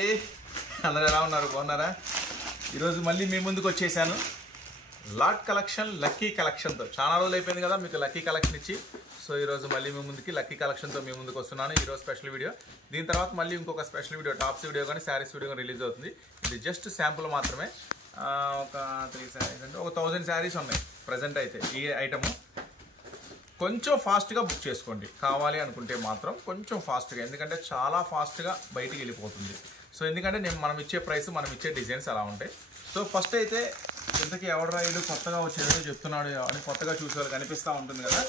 అండి, అందరూ ఎలా ఉన్నారు? బాగున్నారా? ఈరోజు మళ్ళీ మీ ముందుకు వచ్చేసాను లాట్ కలెక్షన్ లక్కీ కలెక్షన్తో. చాలా రోజులు అయిపోయింది కదా మీకు లక్కీ కలెక్షన్ ఇచ్చి. సో ఈరోజు మళ్ళీ మీ ముందుకి లక్కీ కలెక్షన్తో మీ ముందుకు వస్తున్నాను. ఈరోజు స్పెషల్ వీడియో, దీని తర్వాత మళ్ళీ ఇంకొక స్పెషల్ వీడియో, టాప్స్ వీడియో కానీ శారీస్ వీడియో కానీ రిలీజ్ అవుతుంది. ఇది జస్ట్ శాంపుల్ మాత్రమే. ఒక 3 శారీస్ అంటే ఒక 1000 శారీస్ ఉన్నాయి ప్రజెంట్ అయితే. ఈ ఐటము కొంచెం ఫాస్ట్గా బుక్ చేసుకోండి, కావాలి అనుకుంటే మాత్రం కొంచెం ఫాస్ట్గా, ఎందుకంటే చాలా ఫాస్ట్గా బయటికి వెళ్ళిపోతుంది. సో ఎందుకంటే మనం ఇచ్చే ప్రైస్, మనం ఇచ్చే డిజైన్స్ అలా ఉంటాయి. సో ఫస్ట్ అయితే ఇంతకీ ఎవడు రాయుడు కొత్తగా వచ్చేదో చెప్తున్నాడు అని కొత్తగా చూసేవాళ్ళు కనిపిస్తూ ఉంటుంది కదా.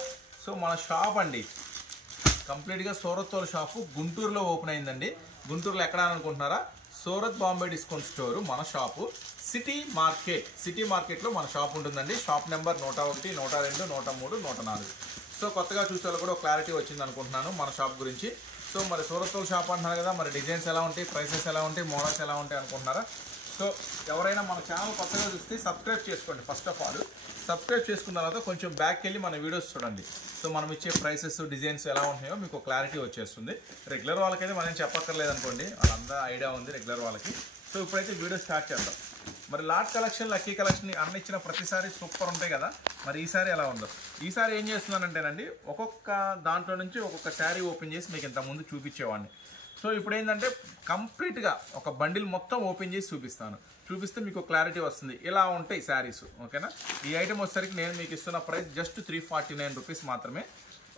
సో మన షాప్ అండి కంప్లీట్గా సూరత్ వాళ్ళ షాపు గుంటూరులో ఓపెన్ అయిందండి. గుంటూరులో ఎక్కడ అనుకుంటున్నారా? సూరత్ బాంబే డిస్కౌంట్ స్టోరు మన షాపు సిటీ మార్కెట్లో మన షాప్ ఉంటుందండి. Shop number 101, 102, 103, 104. సో కొత్తగా చూసే వాళ్ళు కూడా క్లారిటీ వచ్చింది అనుకుంటున్నాను మన షాప్ గురించి. సో మరి సూరత్ వాళ్ళ షాప్ అంటున్నారు కదా, మరి డిజైన్స్ ఎలా ఉంటాయి, ప్రైసెస్ ఎలా ఉంటాయి, మోడల్స్ ఎలా ఉంటాయి అనుకుంటున్నారా? సో ఎవరైనా మన ఛానల్ కొత్తగా చూస్తే సబ్స్క్రైబ్ చేసుకోండి. ఫస్ట్ ఆఫ్ ఆల్ సబ్స్క్రైబ్ చేసుకున్న తర్వాత కొంచెం బ్యాక్కి వెళ్ళి మన వీడియోస్ చూడండి. సో మనం ఇచ్చే ప్రైసెస్, డిజైన్స్ ఎలా ఉంటాయో మీకు క్లారిటీ వచ్చేస్తుంది. రెగ్యులర్ వాళ్ళకైతే మనం చెప్పక్కర్లేదు అనుకోండి, వాళ్ళంతా ఐడియా ఉంది రెగ్యులర్ వాళ్ళకి. సో ఇప్పుడైతే వీడియో స్టార్ట్ చేద్దాం. మరి లాట్ కలెక్షన్, లక్కీ కలెక్షన్ అన్న ఇచ్చిన ప్రతిసారి సూపర్ ఉంటాయి కదా. మరి ఈసారి ఎలా ఉందో, ఈసారి ఏం చేస్తున్నానంటేనండి, ఒక్కొక్క దాంట్లో నుంచి ఒక్కొక్క శారీ ఓపెన్ చేసి మీకు ఇంతకుముందు చూపించేవాడిని. సో ఇప్పుడు ఏంటంటే కంప్లీట్గా ఒక బండిల్ మొత్తం ఓపెన్ చేసి చూపిస్తే మీకు క్లారిటీ వస్తుంది. ఇలా ఉంటాయి శారీస్, ఓకేనా? ఈ ఐటమ్ వచ్చేసరికి నేను మీకు ఇస్తున్న ప్రైస్ జస్ట్ 349 రూపీస్ మాత్రమే.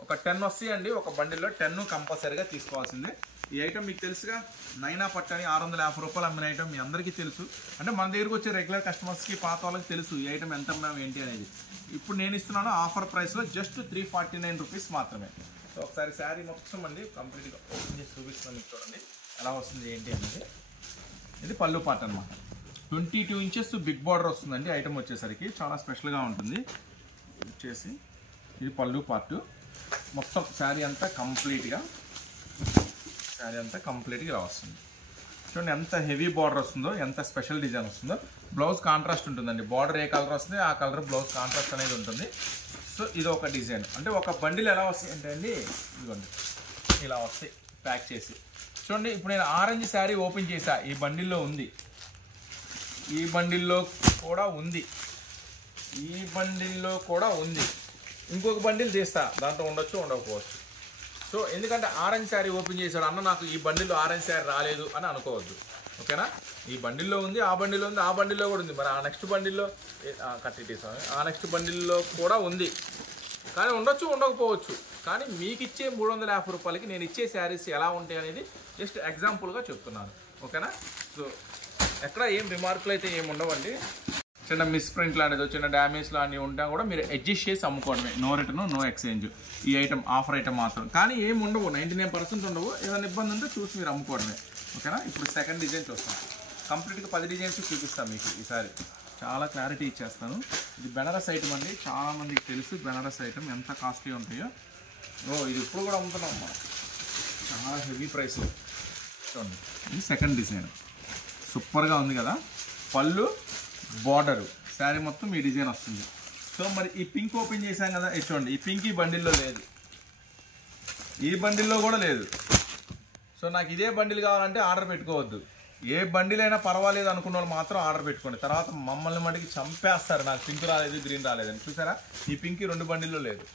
ఒక 10 వస్తాయండి ఒక బండిల్లో, 10 కంపల్సరీగా తీసుకోవాల్సిందే. ఈ ఐటమ్ మీకు తెలుసుగా, నైనా పట్టని 650 రూపాయలు అమ్మిన ఐటమ్ మీ అందరికీ తెలుసు. అంటే మన దగ్గరకు వచ్చే రెగ్యులర్ కస్టమర్స్కి, పాత వాళ్ళకి తెలుసు ఈ ఐటమ్ ఎంత అమ్మాము ఏంటి అనేది. ఇప్పుడు నేను ఇస్తున్నాను ఆఫర్ ప్రైస్లో జస్ట్ 349 రూపీస్ మాత్రమే. సో ఒకసారి శారీ మొత్తం అండి కంప్లీట్గా ఓపెన్ చేసి చూపిస్తున్నాను మీకు, చూడండి ఎలా వస్తుంది ఏంటి అనేది. ఇది పళ్ళు పార్ట్ అనమాట, 22 ఇంచెస్ బిగ్ బార్డర్ వస్తుందండి. ఐటమ్ వచ్చేసరికి చాలా స్పెషల్గా ఉంటుంది. వచ్చేసి ఇది పళ్ళు పార్ట్, మొత్తం శారీ అంతా కంప్లీట్గా ఇలా వస్తుంది. చూడండి ఎంత హెవీ బార్డర్ వస్తుందో, ఎంత స్పెషల్ డిజైన్ వస్తుందో. బ్లౌజ్ కాంట్రాస్ట్ ఉంటుందండి. బార్డర్ ఏ కలర్ వస్తుంది ఆ కలర్ బ్లౌజ్ కాంట్రాస్ట్ అనేది ఉంటుంది. సో ఇది ఒక డిజైన్. అంటే ఒక బండిల్ ఎలా వస్తాయి అంటే అండి, ఇదిగోండి ఇలా వస్తాయి ప్యాక్ చేసి. చూడండి ఇప్పుడు నేను ఆరెంజ్ శారీ ఓపెన్ చేసా, ఈ బండిల్లో ఉంది, ఈ బండిల్లో కూడా ఉంది, ఇంకొక బండిల్ తీస్తా, దాంట్లో ఉండొచ్చు ఉండకపోవచ్చు. సో ఎందుకంటే ఆరెంజ్ శారీ ఓపెన్ చేశాడు అన్న, నాకు ఈ బండిల్లో ఆరెంజ్ శారీ రాలేదు అని అనుకోవద్దు, ఓకేనా? ఈ బండిల్లో ఉంది, ఆ బండిల్లో ఉంది, ఆ బండిల్లో కూడా ఉంది. మరి ఆ నెక్స్ట్ బండిల్లో కూడా ఉంది, కానీ ఉండొచ్చు ఉండకపోవచ్చు. కానీ మీకు ఇచ్చే 350 రూపాయలకి నేను ఇచ్చే శారీస్ ఎలా ఉంటాయి అనేది జస్ట్ ఎగ్జాంపుల్గా చెప్తున్నాను, ఓకేనా? సో ఎక్కడ ఏం రిమార్కులు అయితే ఏమి ఉండవండి. చిన్న మిస్ప్రింట్ లాంటిదో, చిన్న డ్యామేజ్ లాంటివి ఉంటా కూడా మీరు అడ్జస్ట్ చేసి అమ్ముకోవడమే. No return, no exchange. ఈ ఐటమ్ ఆఫర్ ఐటమ్ మాత్రం, కానీ ఏమి ఉండవు, 99% ఉండవు. ఏదైనా ఇబ్బంది ఉంటే చూసి మీరు అమ్ముకోవడమే, ఓకేనా? ఇప్పుడు సెకండ్ డిజైన్ చూస్తాను. కంప్లీట్గా 10 డిజైన్స్ చూపిస్తాను మీకు ఈసారి, చాలా క్లారిటీ ఇచ్చేస్తాను. ఇది బెనారస్ ఐటమ్ అండి, చాలామందికి తెలుసు బెనారస్ ఐటమ్ ఎంత కాస్ట్లీ ఉంటాయో. ఇది ఇప్పుడు కూడా అమ్ముతున్నాం మనం, చాలా హెవీ ప్రైస్. చూడండి ఇది సెకండ్ డిజైన్, సూపర్గా ఉంది కదా. పళ్ళు, బార్డరు, శారీ మొత్తం ఈ డిజైన్ వస్తుంది. సో మరి ఈ పింక్ ఓపెన్ చేశాం కదా, చూడండి ఈ పింక్ ఈ బండిల్లో లేదు, ఈ బండిల్లో కూడా లేదు. సో నాకు ఇదే బండిల్ కావాలంటే ఆర్డర్ పెట్టుకోవద్దు. ఏ బండిల్ అయినా పర్వాలేదు అనుకున్న వాళ్ళు మాత్రం ఆర్డర్ పెట్టుకోండి. తర్వాత మమ్మల్ని మటుకి చంపేస్తారు, నాకు పింక్ రాలేదు, గ్రీన్ రాలేదని. చూసారా, ఈ పింక్ 2 బండిల్లో లేదు.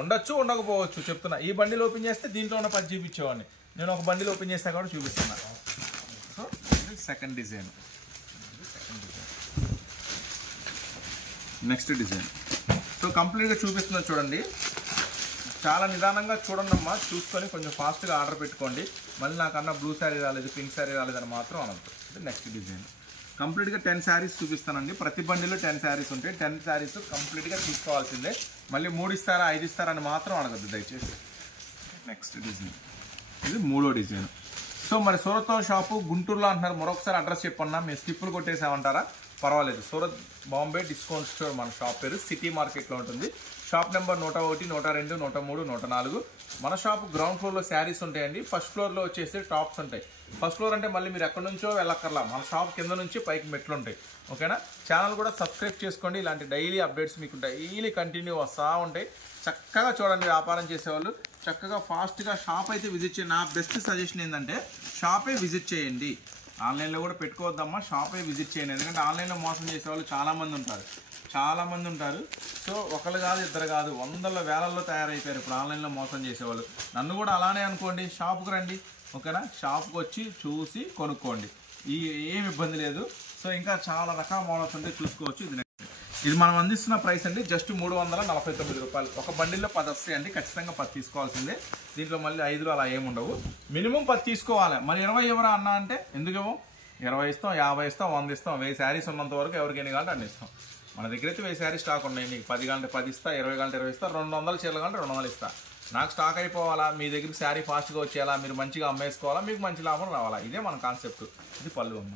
ఉండొచ్చు ఉండకపోవచ్చు చెప్తున్నా. ఈ బండిల్ ఓపెన్ చేస్తే దీంట్లో ఉన్న 10 చూపించేవాడిని, నేను ఒక బండిల్ ఓపెన్ చేస్తా కూడా చూపిస్తున్నాను. సో ఇది second design. Next design. So కంప్లీట్గా చూపిస్తున్నా చూడండి, చాలా నిదానంగా చూడండి అమ్మా, చూసుకొని కొంచెం ఫాస్ట్గా ఆర్డర్ పెట్టుకోండి. మళ్ళీ నాకన్నా బ్లూ శారీ రాలేదు, పింక్ శారీ రాలేదని మాత్రం అనద్దు. ఇది నెక్స్ట్ డిజైన్. కంప్లీట్గా 10 శారీస్ చూపిస్తానండి. ప్రతి బండిలో 10 శారీస్ ఉంటాయి. 10 శారీస్ కంప్లీట్గా తీసుకోవాల్సిందే. మళ్ళీ 3 ఇస్తారా 5 ఇస్తారా అని మాత్రం అడగద్దు దయచేసి. నెక్స్ట్ డిజైన్, ఇది 3వ డిజైన్. సో మరి సూరత్ షాపు గుంటూరులో అంటున్నారు, మరొకసారి అడ్రస్ చెప్పన్నా, మేము స్కిప్పులు కొట్టేసామంటారా? పర్వాలేదు. సూరత్ బాంబే డిస్కౌంట్ స్టోర్ మన షాప్ పేరు సిటీ మార్కెట్లో ఉంటుంది. Shop number 101, 102, 103, 104. మన షాప్ గ్రౌండ్ ఫ్లోర్లో శారీస్ ఉంటాయండి. ఫస్ట్ ఫ్లోర్లో వచ్చేసి టాప్స్ ఉంటాయి. ఫస్ట్ ఫ్లోర్ అంటే మళ్ళీ మీరు ఎక్కడి నుంచో వెళ్ళక్కర్లా, మన షాప్ కింద నుంచి పైకి మెట్లు ఉంటాయి, ఓకేనా? ఛానల్ కూడా సబ్స్క్రైబ్ చేసుకోండి. ఇలాంటి డైలీ అప్డేట్స్ మీకు డైలీ కంటిన్యూ వస్తూ ఉంటాయి. చక్కగా చూడండి, వ్యాపారం చేసేవాళ్ళు చక్కగా ఫాస్ట్గా షాప్ అయితే విజిట్ చేయండి. నా బెస్ట్ సజెషన్ ఏంటంటే షాపే విజిట్ చేయండి. ఆన్లైన్లో కూడా పెట్టుకోవద్దమ్మా, షాపే విజిట్ చేయండి. ఎందుకంటే ఆన్లైన్లో మోసం చేసేవాళ్ళు చాలామంది ఉంటారు. సో ఒకళ్ళు కాదు, ఇద్దరు కాదు, వందల వేలల్లో తయారైపోయారు ఇప్పుడు ఆన్లైన్లో మోసం చేసేవాళ్ళు. నన్ను కూడా అలానే అనుకోండి, షాప్కి రండి, ఓకేనా? షాప్కి వచ్చి చూసి కొనుక్కోండి, ఏం ఇబ్బంది లేదు. సో ఇంకా చాలా రకాల మోడల్స్ ఉంటే చూసుకోవచ్చు. ఇది మనం అందిస్తున్న ప్రైస్ అండి జస్ట్ 349 రూపాయలు. ఒక బండిల్లో 10 వస్తాయండి, ఖచ్చితంగా 10 తీసుకోవాల్సిందే. దీంట్లో మళ్ళీ 5 అలా ఏముండవు, మినిమం 10 తీసుకోవాలి. మరి 20 ఎవరా అన్నా అంటే ఎందుకేమో 20 ఇస్తాం, 50 ఇస్తాం, 100 ఇస్తాం, 1000 శారీస్ ఉన్నంత వరకు ఎవరికి ఎన్ని కావాలంటే అన్ని ఇస్తాం. మన దగ్గర అయితే 1000 శారీ స్టాక్ ఉన్నాయి. మీకు 10 కావాలంటే 10 ఇస్తా, 20 కావాలంటే 20 ఇస్తా, 200 చీరలు కావాలంటే 200 ఇస్తా. నాకు స్టాక్ అయిపోవాలా, మీ దగ్గరికి శారీ ఫాస్ట్గా వచ్చేయాలా, మీరు మంచిగా అమ్మేసుకోవాలా, మీకు మంచి లాభం రావాలా, ఇదే మన కాన్సెప్ట్. ఇది పళ్ళు అమ్మ,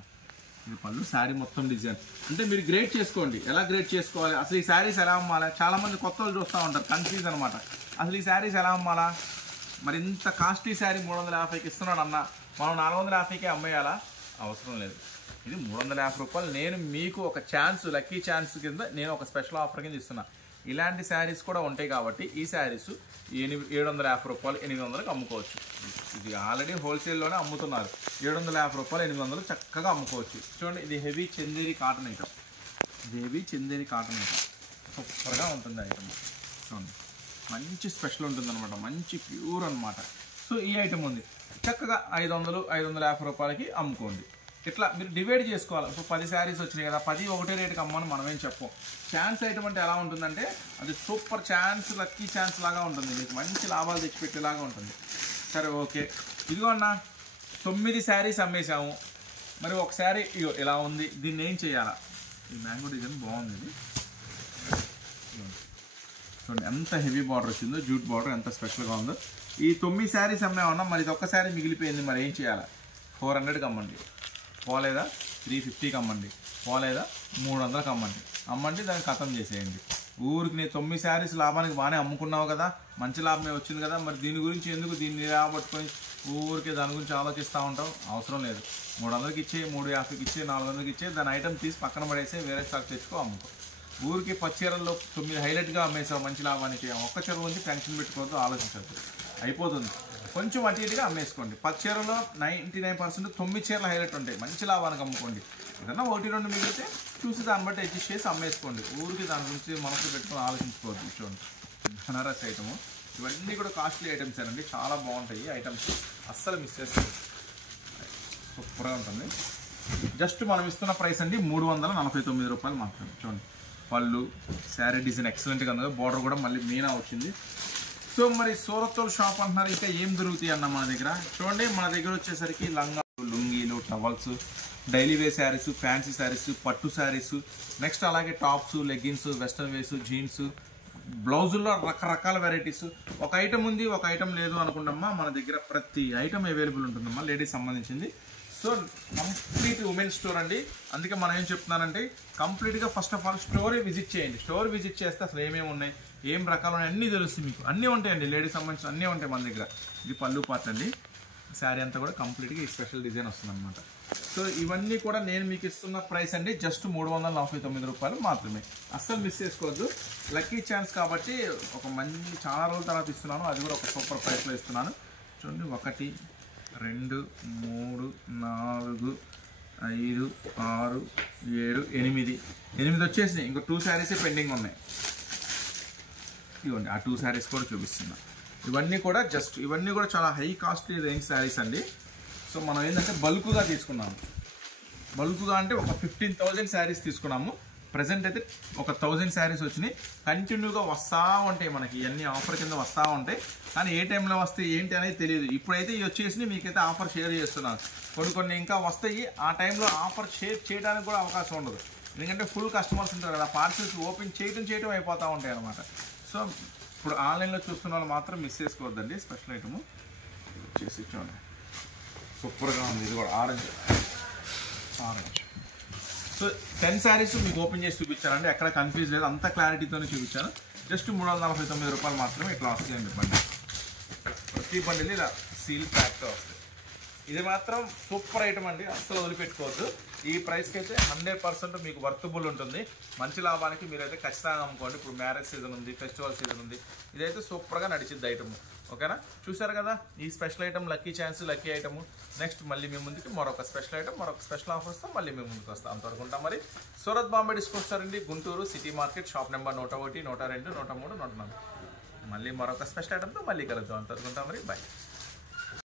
ఇది పళ్ళు. శారీ మొత్తం డిజైన్ అంటే మీరు గ్రేడ్ చేసుకోండి. ఎలా గ్రేడ్ చేసుకోవాలి, అసలు ఈ శారీస్ ఎలా అమ్మాలా, చాలామంది కొత్త వాళ్ళు చూస్తూ ఉంటారు, కన్ఫ్యూజ్ అనమాట. అసలు ఈ శారీస్ ఎలా అమ్మాలా, మరి ఇంత కాస్ట్లీ శారీ 350కి ఇస్తున్నాడు అన్న, మనం 450కే అమ్మేయాలా? అవసరం లేదు. ఇది 350 రూపాయలు. నేను మీకు ఒక ఛాన్స్, లక్కీ ఛాన్స్ కింద నేను ఒక స్పెషల్ ఆఫర్ కింద ఇస్తున్నా. ఇలాంటి శారీస్ కూడా ఉంటాయి కాబట్టి ఈ శారీస్ 750 రూపాయలు, 800కి అమ్ముకోవచ్చు. ఇది ఆల్రెడీ హోల్సేల్లోనే అమ్ముతున్నారు. 750 రూపాయలు, 800 చక్కగా అమ్ముకోవచ్చు. చూడండి, ఇది హెవీ చందేరి కాటన్ ఐటమ్. సూపర్గా ఉంటుంది ఐటమ్. చూడండి, మంచి స్పెషల్ ఉంటుంది అనమాట, మంచి ప్యూర్ అనమాట. సో ఈ ఐటమ్ ఉంది, చక్కగా 500-550 రూపాయలకి అమ్ముకోండి. ఇట్లా మీరు డివైడ్ చేసుకోవాలి. సో 10 శారీస్ వచ్చినాయి కదా, 10 ఒకటే రేటుకి అమ్మని మనమేం చెప్పం. ఛాన్స్ ఐటమ్ అంటే ఎలా ఉంటుందంటే అది సూపర్ ఛాన్స్, లక్కీ ఛాన్స్ లాగా ఉంటుంది, మీకు మంచి లాభాలు తెచ్చిపెట్టేలాగా ఉంటుంది. సరే ఓకే, ఇదిగో అన్న 9 శారీస్ అమ్మేసాము, మరి ఒక శారీ ఇగో ఇలా ఉంది, దీన్ని ఏం చేయాలా? ఈ మ్యాంగో డిజైన్ బాగుంది. ఇది చూడండి ఎంత హెవీ బార్డర్ వచ్చిందో, జూట్ బార్డర్ ఎంత స్పెషల్గా ఉందో. ఈ 9 శారీస్ అమ్మేమన్నా, మరి ఇది ఒక్క శారీ మిగిలిపోయింది, మరి ఏం చేయాలా? 400కి అమ్మండి, పోలేదా 350కి అమ్మండి, పోలేదా 300కి అమ్మండి, దాన్ని ఖతం చేసేయండి. ఊరికి నేను 9 శారీస్ లాభానికి బాగానే అమ్ముకున్నావు కదా, మంచి లాభమే వచ్చింది కదా, మరి దీని గురించి ఎందుకు దీన్ని రాబట్టుకొని ఊరికే దాని గురించి ఆలోచిస్తూ ఉంటాం? అవసరం లేదు. 300కి ఇచ్చే, 350కి ఇచ్చే, 400కి ఇచ్చే, దాని ఐటమ్ తీసి పక్కన పడేసి వేరే స్టాక్ తెచ్చుకో, అమ్ముకో. ఊరికి 10 చీరల్లో 9 హైలైట్గా అమ్మేసావు మంచి లాభానికి, ఒక్క చీర గురించి టెన్షన్ పెట్టుకోవద్దు, ఆలోచించద్దు, అయిపోతుంది. కొంచెం అటు ఇటుగా అమ్మేసుకోండి. 10 చీరలో 99% 9 చీరలు హైలైట్ ఉంటాయి, మంచి లాభానికి అమ్ముకోండి. ఏదన్నా 1-2 మిగిలితే చూసి దాన్ని బట్టి అడ్జస్ట్ చేసి అమ్మేసుకోండి. ఊరికి దాని గురించి మనసు పెట్టుకొని ఆలోచించుకోవద్దు. చూడండి, బనారస్ ఐటము, ఇవన్నీ కూడా కాస్ట్లీ ఐటమ్స్ అండి, చాలా బాగుంటాయి ఐటమ్స్, అస్సలు మిస్ చేసుకోండి, సూపర్గా ఉంటుంది. జస్ట్ మనం ఇస్తున్న ప్రైస్ అండి 349 రూపాయలు మాత్రమే. చూడండి, పళ్ళు, శారీ డిజైన్ ఎక్సలెంట్గా ఉంది, బార్డర్ కూడా మళ్ళీ మీనా వచ్చింది. సో మరి సూరత్తోల్ షాప్ అంటున్నారు, ఇంకా ఏం దొరుకుతాయి అన్న మన దగ్గర? చూడండి, మన దగ్గర వచ్చేసరికి లంగాలు, లుంగీలు, towels, daily wear saris, fancy saris, పట్టు శారీస్, నెక్స్ట్ అలాగే tops, leggings, western wears, jeans, బ్లౌజుల్లో రకరకాల వెరైటీస్. ఒక ఐటమ్ ఉంది, ఒక ఐటమ్ లేదు అనుకుంటామా, మన దగ్గర ప్రతి ఐటమ్ అవైలబుల్ ఉంటుందమ్మా, లేడీస్ సంబంధించింది. సో కంప్లీట్ ఉమెన్ స్టోర్ అండి. అందుకే మనం ఏం చెప్తున్నానంటే కంప్లీట్గా ఫస్ట్ ఆఫ్ ఆల్ స్టోరే విజిట్ చేయండి. స్టోర్ విజిట్ చేస్తే అసలు ఏమేమి ఉన్నాయి, ఏం రకాలు ఉన్నాయి అన్నీ తెలుస్తుంది మీకు. అన్నీ ఉంటాయండి, లేడీస్ సంబంధించిన అన్నీ ఉంటాయి మన దగ్గర. ఇది పళ్ళు పార్ట్ అండి, శారీ అంతా కూడా కంప్లీట్గా ఈ స్పెషల్ డిజైన్ వస్తుంది అనమాట. సో ఇవన్నీ కూడా నేను మీకు ఇస్తున్న ప్రైస్ అండి జస్ట్ 349 రూపాయలు మాత్రమే. అస్సలు మిస్ చేసుకోవద్దు, లక్కీ ఛాన్స్ కాబట్టి ఒక మంచి చాలా రోజుల తర్వాత ఇస్తున్నాను, అది కూడా ఒక సూపర్ ప్రైస్లో ఇస్తున్నాను. చూడండి, 1 2 3 4 5 6 7 8 వచ్చేసినాయి. ఇంకో 2 శారీసే పెండింగ్ ఉన్నాయి. ఇవ్వండి, ఆ 2 శారీస్ కూడా చూపిస్తున్నా. ఇవన్నీ కూడా ఇవన్నీ కూడా చాలా హై కాస్ట్లీ రేంజ్ శారీస్ అండి. సో మనం ఏంటంటే బల్క్గా తీసుకున్నాము. బల్క్గా అంటే ఒక 15,000 శారీస్ తీసుకున్నాము. ప్రజెంట్ అయితే ఒక 1000 శారీస్ వచ్చినాయి. కంటిన్యూగా వస్తూ ఉంటాయి, మనకి ఇవన్నీ ఆఫర్ కింద వస్తూ ఉంటాయి. కానీ ఏ టైంలో వస్తాయి ఏంటి అనేది తెలియదు. ఇప్పుడైతే ఇవి వచ్చేసి మీకైతే ఆఫర్ షేర్ చేస్తున్నాను. కొన్ని ఇంకా వస్తాయి, ఆ టైంలో ఆఫర్ షేర్ చేయడానికి కూడా అవకాశం ఉండదు. ఎందుకంటే ఫుల్ కస్టమర్స్ ఉంటారు కదా, పార్సల్స్ ఓపెన్ చేయడం అయిపోతూ ఉంటాయి అన్నమాట. సో ఇప్పుడు ఆన్లైన్లో చూస్తున్న వాళ్ళు మాత్రం మిస్ చేసుకోవద్దండి. స్పెషల్ ఐటము వచ్చేసి చూడండి, సూపర్గా ఉంది. ఇది కూడా ఆరెంజ్. సో 10 శారీస్ మీకు ఓపెన్ చేసి చూపించానండి, ఎక్కడ కన్ఫ్యూజ్ లేదు, అంత క్లారిటీతోనే చూపించాను. జస్ట్ 349 రూపాయలు మాత్రమే. ఇట్లా వస్తాయండి బండి, ప్రతి బండిలు ఇలా సీల్ ప్యాక్తో వస్తాయి. ఇది మాత్రం సూపర్ ఐటమ్ అండి, అస్సలు వదిలిపెట్టుకోవద్దు. ఈ ప్రైస్కి అయితే 100% మీకు వర్తబుల్ ఉంటుంది. మంచి లాభానికి మీరైతే ఖచ్చితంగా అమ్ముకోండి. ఇప్పుడు మ్యారేజ్ సీజన్ ఉంది, ఫెస్టివల్ సీజన్ ఉంది, ఇదైతే సూపర్గా నడిచింది ఐటమ్. ఓకేనా? చూసారు కదా ఈ special item lucky chance lucky item. Next మళ్ళీ మీ ముందుకి మరొక స్పెషల్ ఐటమ్ మరొక స్పెషల్ ఆఫర్స్తో మళ్ళీ మీ ముందుకు వస్తాం. అంతవరకు ఉంటాం మరి. సూరత్ బాంబే డిస్కౌంట్ స్టోర్ అండి, Guntur city market, shop number 101, 102, 103, 104. మళ్ళీ మరొక స్పెషల్ ఐటమ్తో మళ్ళీ కలుద్దాం. అంతవరకు ఉంటాం మరి. బాయ్.